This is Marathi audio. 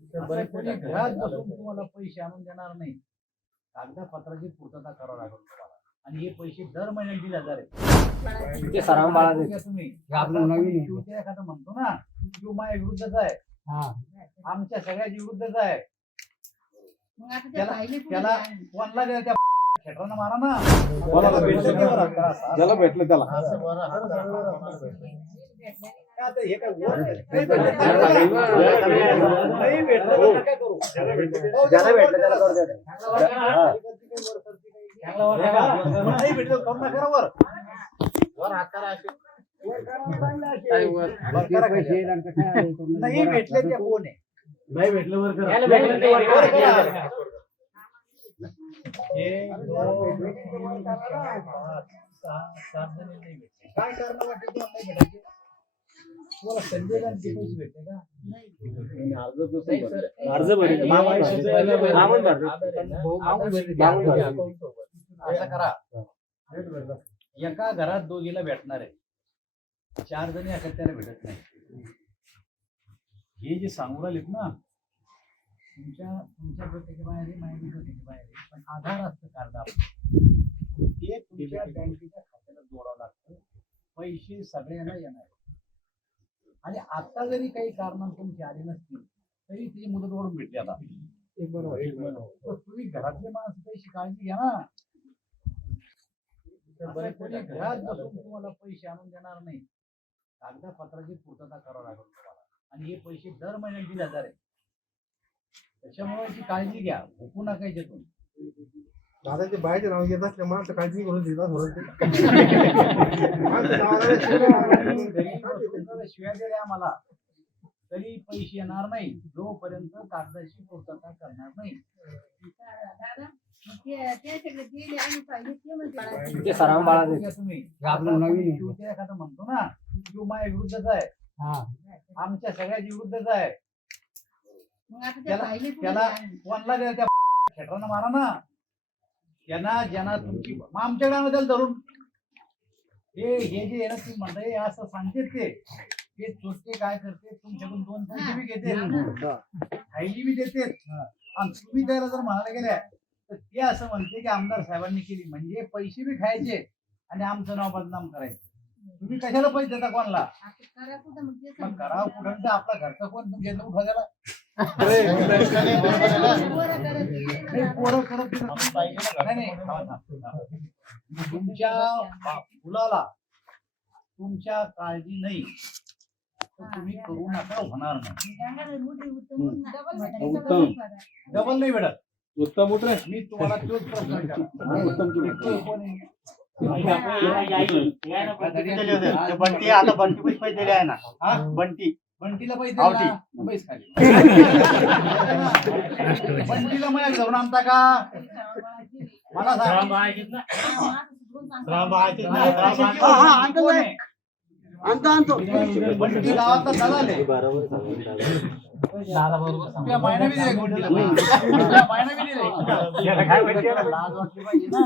घरात बसून तुम्हाला पैसे आणून देणार नाही, कागदपत्राची पूर्तता करावं लागेल तुम्हाला. आणि हे पैसे दर महिन्यात 1,000 ते सराव बाळा तुम्ही आपलं नवीन एखादं म्हणतो ना, तू माझ्या विरुद्धच आहे, आमच्या सगळ्याच्या विरुद्धच आहे, त्याला कोणला द्या, त्या खेटरांना मारा ना, ज्याला भेटलं त्याला हे काय नाही भेटलं काय करू, ज्याला भेटलं त्याला करू द्या. नाही भेटलं करू नका वर नाही भेटले ते कोण आहे, नाही भेटलं वर करा. काय कारण वाटतं तुम्हाला नाही भेटायचे? तुम्हाला संजय गांधी पैसे भेटते का? असं करा, एका घरात दोघीला भेटणार आहे, 4 जणी एकत्याला भेटत नाही. हे जे सांगू राहिलेत ना, तुमच्या डोक्याच्या बाहेर आहे, माझ्या डोक्याच्या बाहेर आहे, पण आधार असतं कार्ड आपलं, ते तुमच्या बँकेच्या खात्याला जोडावं लागतं. पैसे सगळ्यांना येणार, आणि आता जरी काही कारणाने तुमची आली नसतील तरी ती मुदत वाढून भेटली. आता तुम्ही घरातले माणसं पैसे काळजी घ्या ना, घरात बसून तुम्हाला पैसे आणून देणार नाही, कागदपत्राची पूर्तता करावं लागेल तुम्हाला. आणि हे पैसे दर महिन्यात 1,000 आहे, त्याच्यामुळे काळजी घ्या, भुकू नका याच्यातून. दादा ते बाहेरचे नाव घेत असले मला काळजी करून देतात शिव्या दिल्या आम्हाला तरी पैसे येणार नाही जोपर्यंत कागदाची पूर्तता करणार नाही. ते सराव बाळा तुम्ही आपलं नवीन एखादं म्हणतो ना, तू माझ्या विरुद्धच आहे, आमच्या सगळ्याच्या विरुद्धच आहे, त्याला कोणला द्या, त्या खेटरांना मारा ना, ज्यांना तुमची आमच्याकडे त्याला धरून हे जे आहे ना, तुम्ही म्हणताय असं सांगते ते चोरटे काय करते, तुमच्याकडून 2 पैसे बी घेते, खायली बी देते, आणि तुम्ही त्याला जर म्हणायला गेल्या तर ते असं म्हणते की आमदार साहेबांनी केली, म्हणजे पैसे बी खायचे आणि आमचं नाव बदनाम करायचं. तुम्ही कशाला पैसे देता कोणाला? करा कुठं, आपला घरचा कोण घेतलं उठवा त्याला तुमच्या मुलाला तुमच्या काळजी नाही तर तुम्ही करू नका, होणार नाही. डबल नाही भेटत. उत्तम उतर मी तुम्हाला तोच प्रश्न बंटी आता बंटी पैसे दिले आहे ना, बंटीला पैसे बंटीला मग जाऊन आणता का मला सांग. बंटी गावात झाले महिना बी दिले, बंटीला महिना बी दिले, लाज वाटली पाहिजे ना.